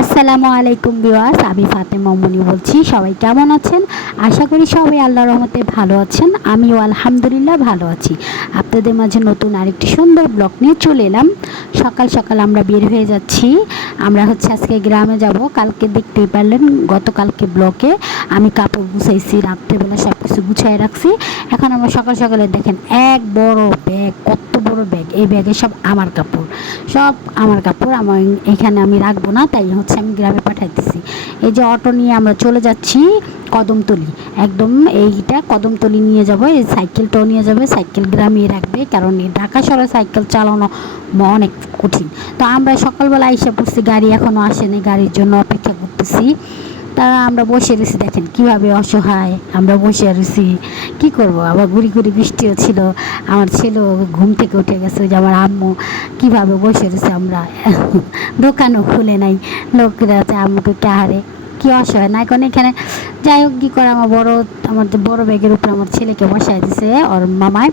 আসসালামু আলাইকুম বিওয়াস আমি ফাতেমা মনি বলছি, সবাই কেমন আছেন? আশা করি সবাই আল্লাহ রহমতে ভালো আছেন, আমিও আলহামদুলিল্লাহ ভালো আছি। আপনাদের মাঝে নতুন আরেকটি সুন্দর ব্লগ নিয়ে চলে এলাম। সকাল সকাল আমরা বের হয়ে যাচ্ছি। আমরা হচ্ছে আজকে গ্রামে যাব, কালকে দেখতেই পারলেন গতকালকে ব্লকে আমি কাপড় গুছাইছি, রাত্রেবেলা সব কিছু গুছাই রাখছি। এখন আমরা সকাল সকালে দেখেন এক বড় ব্যাগ কত বড় ব্যাগ এই ব্যাগে সব আমার কাপড়। সব আমার কাপড় আমার এখানে আমি রাখব না, তাই হচ্ছে আমি গ্রামে পাঠাইতেছি। এই যে অটো নিয়ে আমরা চলে যাচ্ছি কদমতলি। একদম এইটা কদমতলি নিয়ে যাব, এই সাইকেলটাও নিয়ে যাবে, সাইকেল গ্রামে রাখবে, কারণ এই ঢাকা শহরে সাইকেল চালানো অনেক কঠিন। তো আমরা সকালবেলা এসে পড়ছি, গাড়ি এখনও আসেনি, গাড়ির জন্য অপেক্ষা করতেছি। তা আমরা বসে রয়েছি, দেখেন কীভাবে অসহায় আমরা বসে রয়েছি। কি করব? আবার গুড়ি গুড়ি বৃষ্টিও ছিল। আমার ছেলেও ঘুম থেকে উঠে গেছে যে আমার আম্মু, কীভাবে বসে রয়েছে আমরা? দোকানও খুলে নাই। লোকরা আছে আম্মুকে কাহারে কি অসহায় না, এখন এখানে যাই হোক, কী করে আমার বড় আমার বড় ব্যাগের উপরে আমার ছেলেকে বসায় দিছে, ওর মামায়।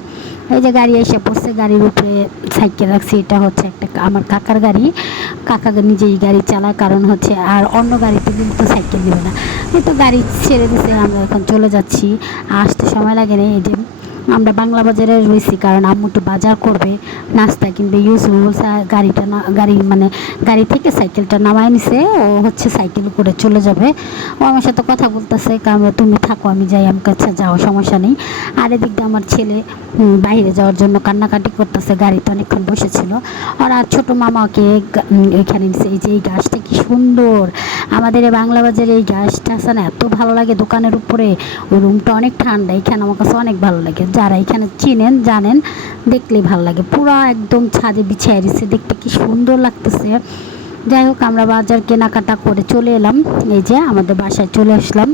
এই যে গাড়ি এসে পড়ছে, গাড়ির উপরে সাইকেল রাখছি, এটা হচ্ছে একটা আমার কাকার গাড়ি। কাকা নিজেই গাড়ি চালায়, কারণ হচ্ছে আর অন্য গাড়িতে কিন্তু সাইকেল দিবে না। এই তো গাড়ি ছেড়ে দিছে, আমরা এখন চলে যাচ্ছি। আসতে সময় লাগে না, এই যে আমরা বাংলা বাজারে রয়েছি, কারণ আম্মু তো বাজার করবে, নাস্তা কিনবে বলছে গাড়িটা না, গাড়ি মানে গাড়ি থেকে সাইকেলটা নামায় নিছে, ও হচ্ছে সাইকেল করে চলে যাবে। ও আমার সাথে কথা বলতেছে কারণ তুমি থাকো, আমি যাই, আমার কাছে যাও সমস্যা নেই। আর এদিক দিয়ে আমার ছেলে বাইরে যাওয়ার জন্য কান্নাকাটি করতেছে, গাড়িতে অনেকক্ষণ বসেছিল। আর আর ছোটো মামাকে এখানে এই যে এই গাছটা কি সুন্দর আমাদের এই বাংলা বাজারে এই গ্যাসটা আছে না এত ভালো লাগে দোকানের উপরে। ওই রুমটা অনেক ঠান্ডা, এখানে আমার কাছে অনেক ভালো লাগে। যারা এখানে চিনেন, জানেন দেখলেই ভালো লাগে। পুরো একদম ছাদে বিছিয়ে দিচ্ছে দেখতে কি সুন্দর লাগতেছে। যাই হোক আমরা বাজার কেনাকাটা করে চলে এলাম। এই যে আমাদের বাসায় চলে আসলাম।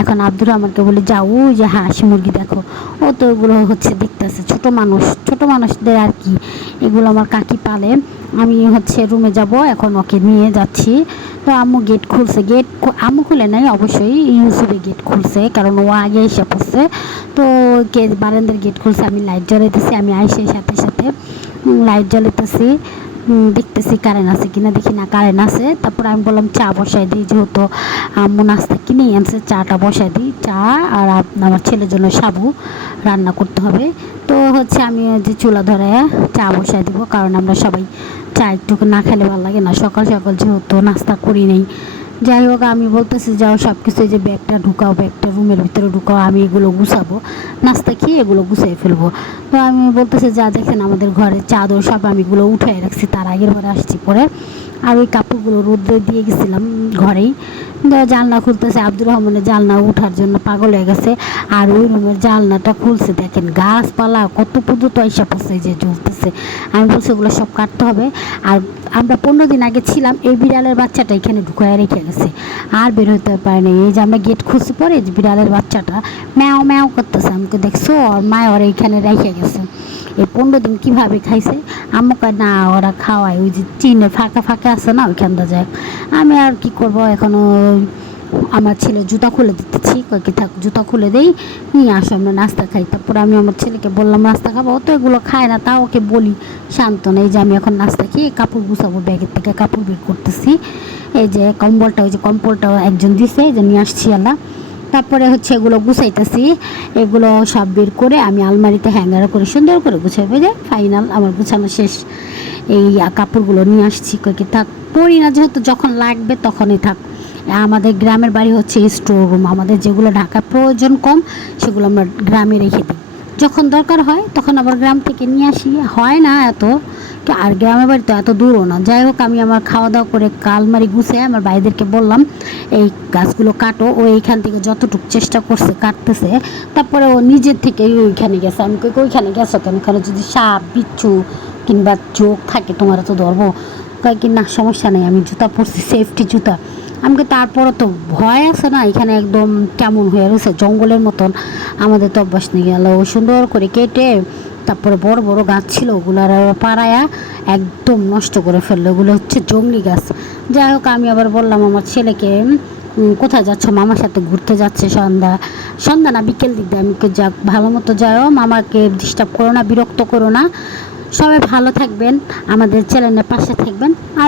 এখন আব্দুর আমাকে বলে, যাও যে হাঁস মুরগি দেখো। ও তো ওগুলো হচ্ছে দেখতেছে, ছোট মানুষ। ছোট মানুষদের আর কি। এগুলো আমার কাকি পালে। আমি হচ্ছে রুমে যাব, এখন ওকে নিয়ে যাচ্ছি। তো আম্মু গেট খুলছে। গেট আম্মু খুলে নাই অবশ্যই ইউসুফে গেট খুলছে, কারণ ও আগে এসে পড়ছে। তো কে, বারান্দার গেট খুলছে, আমি লাইট জ্বালাইতেছি, আমি আইসে সাথে সাথে লাইট জ্বালাইতেছি। দেখতেছি কারেন্ট আছে কিনা, দেখি না কারেন্ট আছে। তারপর আমি বললাম, চা বসাই দিই, যেহেতু আম্মু নাস্তা কিনেই আনছে চাটা বসাই দিই। চা আর আমার ছেলের জন্য সাবু রান্না করতে হবে। তো হচ্ছে আমি যে চুলা ধরে চা বসাই দিব, কারণ আমরা সবাই চা একটু না খেলে ভালো লাগে না। সকাল সকাল যেহেতু নাস্তা করি নেই যাই হোক আমি বলতেছি, যাও সব কিছু যে ব্যাগটা ঢুকাও, ব্যাগটা রুমের ভিতরে ঢুকাও, আমি এগুলো গুছাবো, নাস্তা খেয়ে এগুলো গুছিয়ে ফেলব। তো আমি বলতেছি, যা দেখেন আমাদের ঘরে চাদর সব আমি এগুলো রাখছি, তার আগের ঘরে আসছি পরে। আর ওই কাপড়গুলো রোদ্রে দিয়ে গেছিলাম ঘরেই। তো জানলা খুলতেছে, আব্দুর রহমানের জানলা উঠার জন্য পাগল হয়ে গেছে। আর ওই রুমের জানলাটা খুলছে, দেখেন, গাছপালা কত পর্যন্ত আইসা পড়ছে যে জ্বলতেছে আমি বলছি, ওগুলো সব কাটতে হবে। আর আমরা পনেরো দিন আগে ছিলাম, এই বিড়ালের বাচ্চাটা এখানে ঢুকায় রেখে গেছে। আর বের হতে পারে না এই যে আমরা গেট খুলছি পরে বিড়ালের বাচ্চাটা ম্যাও ম্যাও করতেছে। আমাকে দেখছ? ওর মায় ওরা এখানে রেখে গেছে। এই পনেরো দিন কীভাবে খাইছে? আমাকে না, ওরা খাওয়ায়। ওই যে চিনের ফাঁকা ফাঁকা আছে না ওইখানটা যায় আমি আর কি করব? এখনও আমার ছেলে জুতা খুলে দিতেছি। কয়েকটি থাক, জুতা খুলে দেই, নিয়ে আসো, আমরা নাস্তা খাই। তারপর আমি আমার ছেলেকে বললাম, নাস্তা খাব? তো এগুলো খায় না তাও ওকে বলি শান্ত নেই যে আমি এখন নাস্তা খেয়ে কাপড় গুছাবো ব্যাগের থেকে, কাপড় বের করতেছি। এই যে কম্বলটা, ওই যে কম্বলটা একজন দিছে, এই যে নিয়ে আসছি আল্লাহ। তারপরে হচ্ছে এগুলো গুছাইতেছি। এগুলো সব বের করে আমি আলমারিতে হ্যাঙ্গার করে সুন্দর করে গুছাবো যে ফাইনাল আমার গুছানো শেষ। এই কাপড়গুলো নিয়ে আসছি কয়েকটি থাক, পরি না, যেহেতু যখন লাগবে তখনই থাক। আমাদের গ্রামের বাড়ি হচ্ছে স্টোর রুম আমাদের যেগুলো ঢাকার প্রয়োজন কম, সেগুলো আমরা গ্রামে রেখে দিই। যখন দরকার হয়, তখন আবার গ্রাম থেকে নিয়ে আসি। হয় না এত আর গ্রামের বাড়ি তো এত দূরও না। যাই হোক, আমি আমার খাওয়া দাওয়া করে কালমারি গুছে আমার ভাইদেরকে বললাম, এই গাছগুলো কাটো, ও এইখান থেকে যতটুকু চেষ্টা করছে কাটতেছে, তারপরে ও নিজের থেকেই ওইখানে গেছে। আমি কই, ওইখানে গেছো কেন? ওখানে যদি সাপ, বিচ্ছু কিংবা চোখ থাকে, তোমার তো ধরবো। কয় কি, না, সমস্যা নেই, আমি জুতা পরছি সেফটি জুতা। আমাকে তারপরও তো ভয় আছে না, এখানে একদম কেমন হয়ে রয়েছে, জঙ্গলের মতন। আমাদের তো অভ্যাস নিয়ে গেল সুন্দর করে কেটে তারপরে বড় বড় গাছ ছিল, ওগুলো আর পাড়ায়া একদম নষ্ট করে ফেলল। ওগুলো হচ্ছে জঙ্গলি গাছ। যাই হোক, আমি আবার বললাম আমার ছেলেকে কোথায় যাচ্ছ? মামার সাথে ঘুরতে যাচ্ছে সন্ধ্যা। সন্ধ্যা না, বিকেল দিক দিয়ে আমি যাক, ভালো মতো যাও মামাকে ডিস্টার্ব করো না, বিরক্ত করো না। সবাই ভালো থাকবেন, আমাদের চ্যানেলের পাশে থাকবেন। আল্লাহ